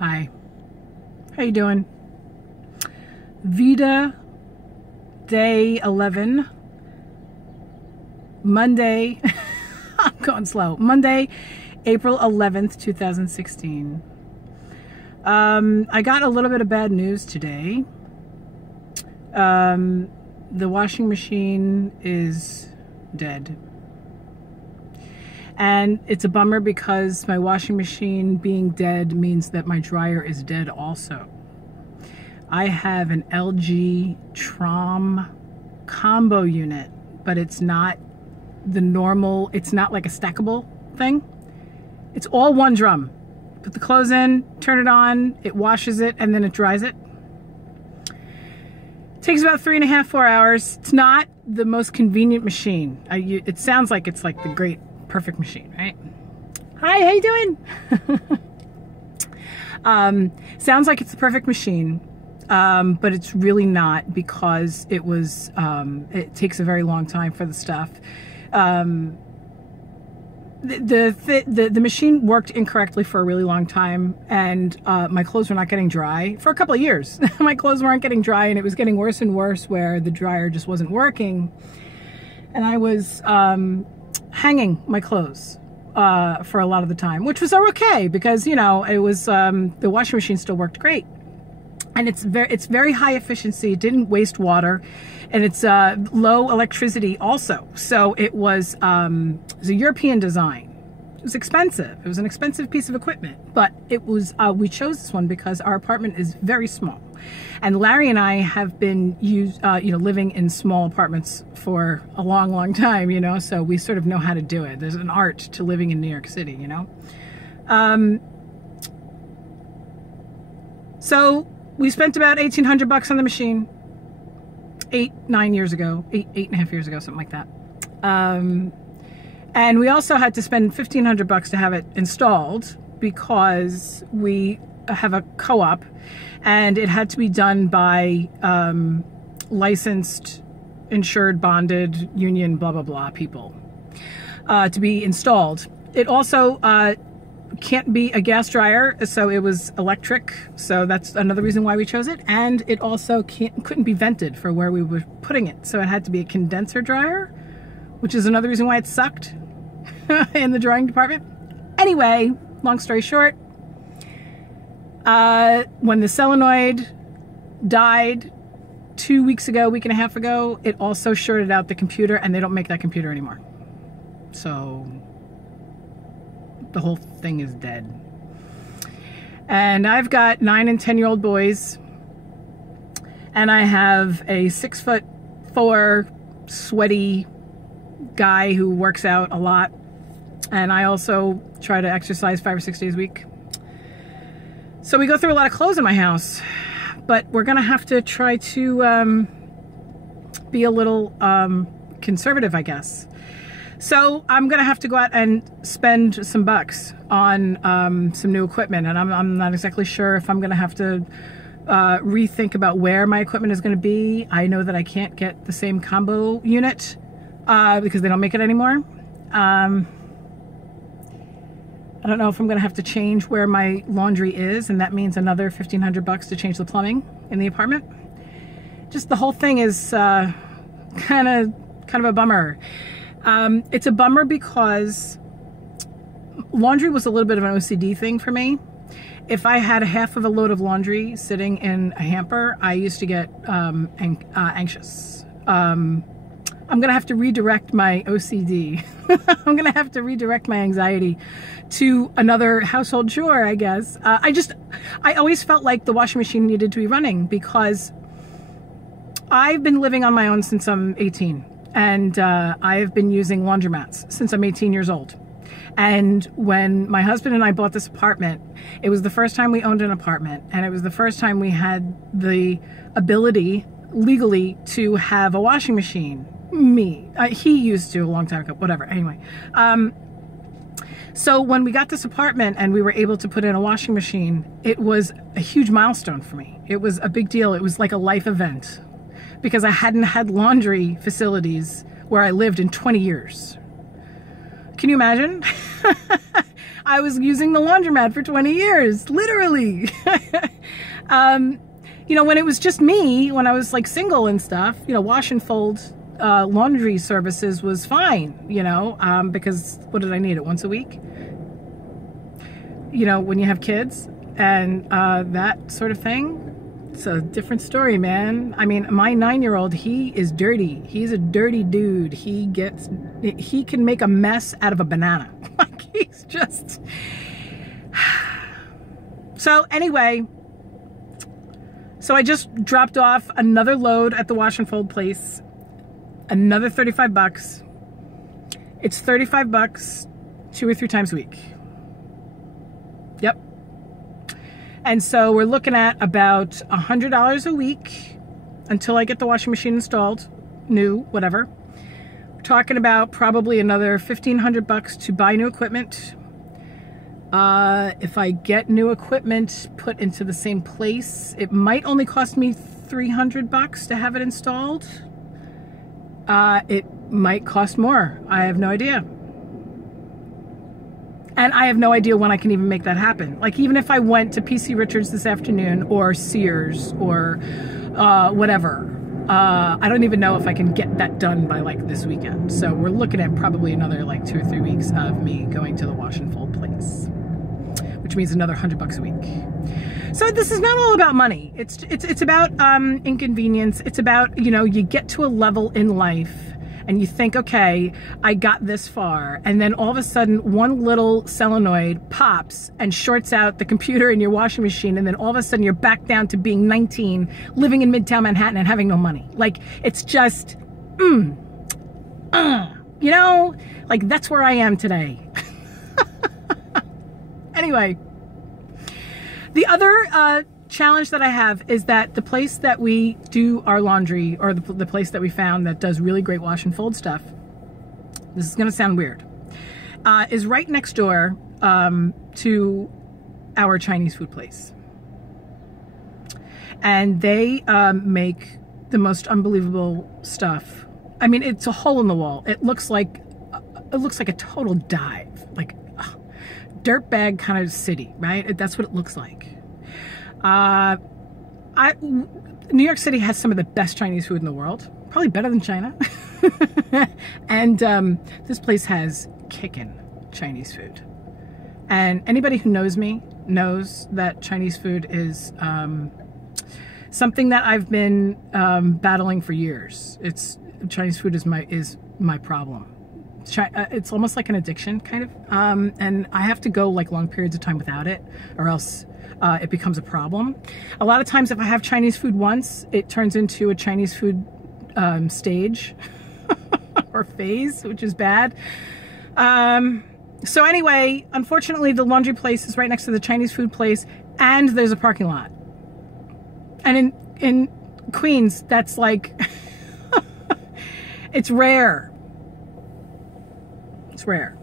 Hi. How you doing? Veda, day 11. Monday. I'm going slow. Monday, April 11th, 2016. I got a little bit of bad news today. The washing machine is dead. And it's a bummer because my washing machine being dead means that my dryer is dead also. I have an LG Trom combo unit, but it's not the normal, it's not like a stackable thing. It's all one drum. Put the clothes in, turn it on, it washes it, and then it dries it. It takes about 3.5, 4 hours. It's not the most convenient machine. It sounds like it's like the great perfect machine, right? Hi, how you doing? Sounds like it's the perfect machine, but it's really not, because it was, it takes a very long time for the stuff. The machine worked incorrectly for a really long time, and my clothes were not getting dry for a couple of years. My clothes weren't getting dry, and it was getting worse and worse where the dryer just wasn't working. And I was hanging my clothes for a lot of the time, which was okay because, you know, it was the washing machine still worked great. And it's very high efficiency. It didn't waste water, and it's low electricity also. So it was a European design. It was expensive. It was an expensive piece of equipment, but it was. We chose this one because our apartment is very small, and Larry and I have been living in small apartments for a long, long time. You know, so we sort of know how to do it. There's an art to living in New York City. You know, so. We spent about $1,800 on the machine 8.5 years ago, something like that. And we also had to spend $1,500 to have it installed because we have a co-op, and it had to be done by licensed, insured, bonded, union, blah, blah, blah people to be installed. It also can't be a gas dryer, so it was electric, so that's another reason why we chose it. And it also couldn't be vented for where we were putting it, so it had to be a condenser dryer, which is another reason why it sucked in the drying department. Anyway, long story short, when the solenoid died 2 weeks ago, week and a half ago, it also shorted out the computer, and they don't make that computer anymore. So the whole thing is dead. And I've got 9 and 10-year-old boys, and I have a 6'4" sweaty guy who works out a lot, and I also try to exercise 5 or 6 days a week. So we go through a lot of clothes in my house, but we're gonna have to try to be a little conservative, I guess. So I'm gonna have to go out and spend some bucks on some new equipment, and I'm not exactly sure if I'm gonna have to rethink about where my equipment is gonna be. I know that I can't get the same combo unit because they don't make it anymore. I don't know if I'm gonna have to change where my laundry is, and that means another $1,500 to change the plumbing in the apartment. Just the whole thing is kind of a bummer. It's a bummer because laundry was a little bit of an OCD thing for me. If I had half of a load of laundry sitting in a hamper, I used to get anxious. I'm going to have to redirect my OCD. I'm going to have to redirect my anxiety to another household chore, I guess. I always felt like the washing machine needed to be running because I've been living on my own since I'm 18. And I've been using laundromats since I'm 18 years old. And when my husband and I bought this apartment, it was the first time we owned an apartment, and it was the first time we had the ability legally to have a washing machine. He used to a long time ago, whatever, anyway. So when we got this apartment and we were able to put in a washing machine, it was a huge milestone for me. It was a big deal. It was like a life event, because I hadn't had laundry facilities where I lived in 20 years. Can you imagine? I was using the laundromat for 20 years, literally. You know, when it was just me, when I was like single and stuff, you know, wash and fold laundry services was fine, you know, because what did I need it once a week? You know, when you have kids and that sort of thing, it's a different story, man. I mean, my 9-year-old, he is dirty. He's a dirty dude. He can make a mess out of a banana. Like, he's just... So anyway, so I just dropped off another load at the wash and fold place. Another 35 bucks. It's 35 bucks 2 or 3 times a week. Yep. And so we're looking at about $100 a week until I get the washing machine installed, new, whatever. We're talking about probably another 1,500 bucks to buy new equipment. If I get new equipment put into the same place, it might only cost me 300 bucks to have it installed. It might cost more. I have no idea. And I have no idea when I can even make that happen. Like, even if I went to PC Richards this afternoon or Sears or whatever, I don't even know if I can get that done by like this weekend. So we're looking at probably another like 2 or 3 weeks of me going to the wash and fold place, which means another 100 bucks a week. So this is not all about money. It's about inconvenience. It's about, you know, you get to a level in life and you think, okay, I got this far. And then all of a sudden, one little solenoid pops and shorts out the computer in your washing machine. And then all of a sudden, you're back down to being 19, living in Midtown Manhattan and having no money. Like, it's just, you know, like, that's where I am today. Anyway, the other challenge that I have is that the place that we do our laundry, or the place that we found that does really great wash and fold stuff, this is going to sound weird, is right next door to our Chinese food place. And they make the most unbelievable stuff. I mean, it's a hole in the wall. It looks like a total dive, like dirtbag kind of city, right? That's what it looks like. New York City has some of the best Chinese food in the world, probably better than China. And this place has kickin' Chinese food. And anybody who knows me knows that Chinese food is something that I've been battling for years. Chinese food is my problem. It's almost like an addiction, kind of. And I have to go like long periods of time without it, or else it becomes a problem. A lot of times if I have Chinese food once, it turns into a Chinese food stage or phase, which is bad. So anyway, unfortunately, the laundry place is right next to the Chinese food place, and there's a parking lot. And in Queens, that's like, it's rare. It's rare.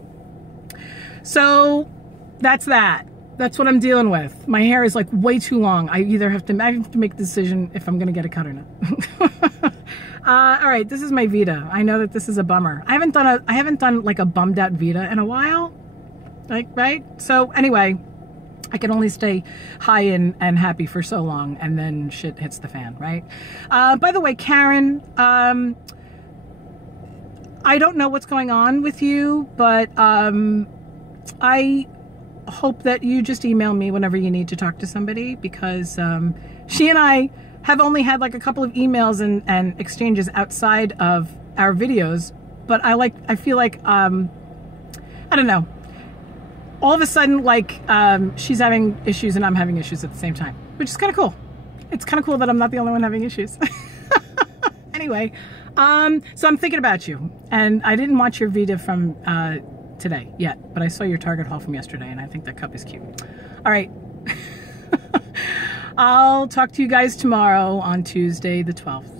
So that's that. That's what I'm dealing with. My hair is like way too long. I have to make a decision if I'm going to get a cut or not. All right, this is my Veda. I know that this is a bummer. I haven't done like a bummed out Veda in a while. Like, right? So anyway, I can only stay high and happy for so long, and then shit hits the fan, right? By the way, Karen, I don't know what's going on with you, but I hope that you just email me whenever you need to talk to somebody, because she and I have only had like a couple of emails and exchanges outside of our videos, but I feel like I don't know, all of a sudden, like, she's having issues and I'm having issues at the same time, which is kind of cool. It's kind of cool that I'm not the only one having issues. Anyway, so I'm thinking about you, and I didn't watch your Veda from today yet, but I saw your Target haul from yesterday, and I think that cup is cute. All right. I'll talk to you guys tomorrow on Tuesday the 12th.